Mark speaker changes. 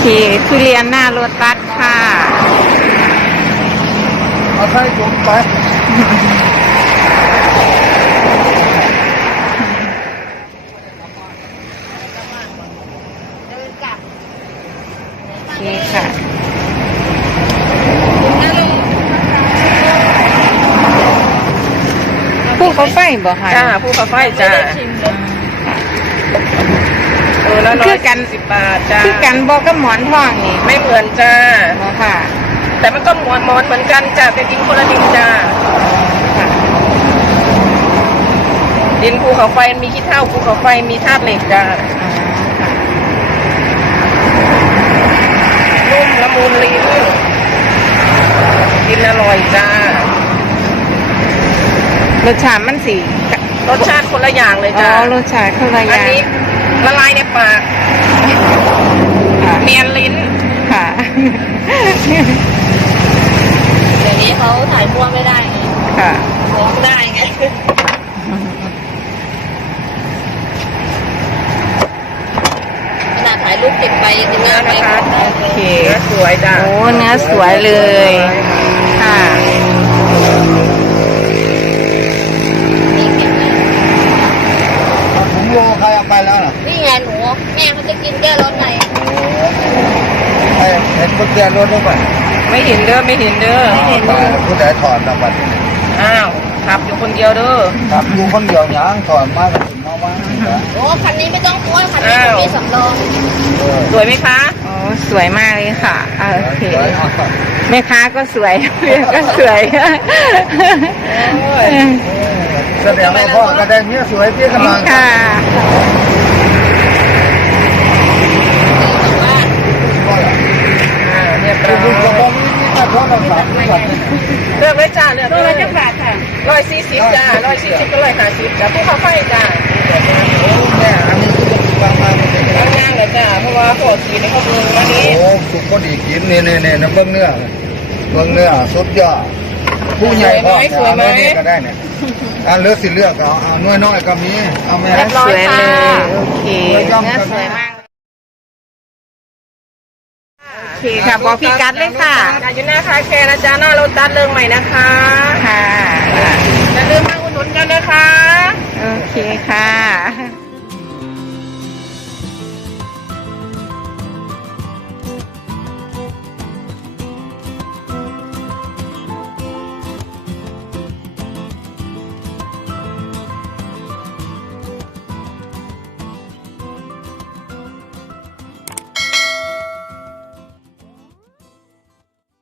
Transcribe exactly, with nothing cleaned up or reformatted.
Speaker 1: เคทุเรียนหน้ารถบัสค่ะ
Speaker 2: เอาใส่ถุงไป
Speaker 1: โอเคค่ะผู้เขาไฟบ่ค่ะ
Speaker 3: จ้าผู้ข้าไฟจ้าเออแล้วร้อยกันสิบบาทจ้า
Speaker 1: คือกันบอกกับหมอนทองนี่
Speaker 3: ไม่เหมือนจ้า
Speaker 1: บ่ค่ะ
Speaker 3: แต่มันก็หมอนมอนเหมือนกันจ้าเป็นดินคนละดินจ้า
Speaker 1: ค่ะ
Speaker 3: ดินภูเขาไฟมีขี้เถ้าภูเขาไฟมีธาตุเหล็กจ้านุ่มละมุนลิ้นกินอร่อยจ้าร
Speaker 1: สชาติมันสี
Speaker 3: รสชาติคนละอย่างเลย
Speaker 1: อ๋อ
Speaker 3: จ้าร
Speaker 1: สชาติคนละอ
Speaker 3: อัน
Speaker 1: ย่าง
Speaker 3: นี้ละลายในปาก
Speaker 1: ค่ะ
Speaker 3: เนียนลิ้น
Speaker 1: ค่ะ
Speaker 4: เดี๋ยวนี้เขาถ่ายมั่วไม่ได้ไง
Speaker 1: ค่ะ
Speaker 4: ฟ้องได้ไงขนาดถ่ายรูปเก็บไปยังหน้าไป
Speaker 3: นะคะ
Speaker 1: โอเค
Speaker 3: เนื้อสวยจ้า
Speaker 1: โอ้เนื้อสวยเลย ค่ะ
Speaker 4: นี่เก็บเลย
Speaker 2: เอาถุงโลใครเอาไปแล้วน่ะ
Speaker 4: นี่ไงหนูแม่เขาจะกินแก้ร้อนใน
Speaker 2: ไอ้เห็นคนเดียวรถด้วยป่ะ
Speaker 3: ไม่เห็นเด้อไม่เห็นเด้อ
Speaker 2: ตายแล้วผู้ใดถอนรางวัลที่หนึ่ง
Speaker 3: อ้าวขับอยู่คนเดียวเด้อ
Speaker 2: ครับอยู่คนเดียวหยังถอนมากกับถึงมาว่า
Speaker 4: โอ้คันนี้ไม่ต้องกลัวคันนี้หนูมีสำรอง
Speaker 2: เออ
Speaker 3: สวยไหมคะ
Speaker 1: โอ้สวยมากเลยค่ะอ่าโอเค
Speaker 2: สวยเอาครับ
Speaker 1: แม่ค้าก็สวยเรียก็สวย
Speaker 3: โอ้ย
Speaker 2: แสดงว่าพ่อก็ได้เมียสวยเพี่กำลัง
Speaker 1: ค่ะ
Speaker 4: แต่ว่า
Speaker 2: พ่อเหรอ
Speaker 3: อ่าเรียบร้
Speaker 2: คือคุณก็
Speaker 3: อย
Speaker 2: บอกมีมีแต่โทรศัพท์นี่แบบ
Speaker 3: เลือกเลยจ้าเลือก
Speaker 1: ตัว
Speaker 3: เล
Speaker 1: ละ
Speaker 3: ย
Speaker 1: จักบาทค่ะ
Speaker 3: ร้อยสี่สิบจ้าร้อยสี่สิบก็ร้อยห้าสิบจ้าผู้เข้าไฟจ้า
Speaker 2: แม่อันนี้คือต้องฟังมาเป็น
Speaker 3: บางอย่างเลยจ้าเพราะว่าพวกสีในเขาเบิ่งวันนี้
Speaker 2: โอ้สุกพอดีกินนี่นี่นี่น้ำเบิ้งเนื้อเบิ้งเนื้อสุดยอดผู้ใหญ่พ่อจะเอาไม่ก็ได้เนี่ยอันเลือกสิเลือกเอาเอาน้อยน้อยก็มีเอาแม่
Speaker 1: สวยเลยโอเคเนื้อสวยมากโอเคค่ะบอกพี่กัดเลยค่ะ
Speaker 3: อยู่หน้าคาแคร์นะจ้าหน้าโรตัสเรื่องใหม่นะคะ
Speaker 1: ค่ะ